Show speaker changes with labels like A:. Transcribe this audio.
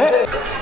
A: 에? 네.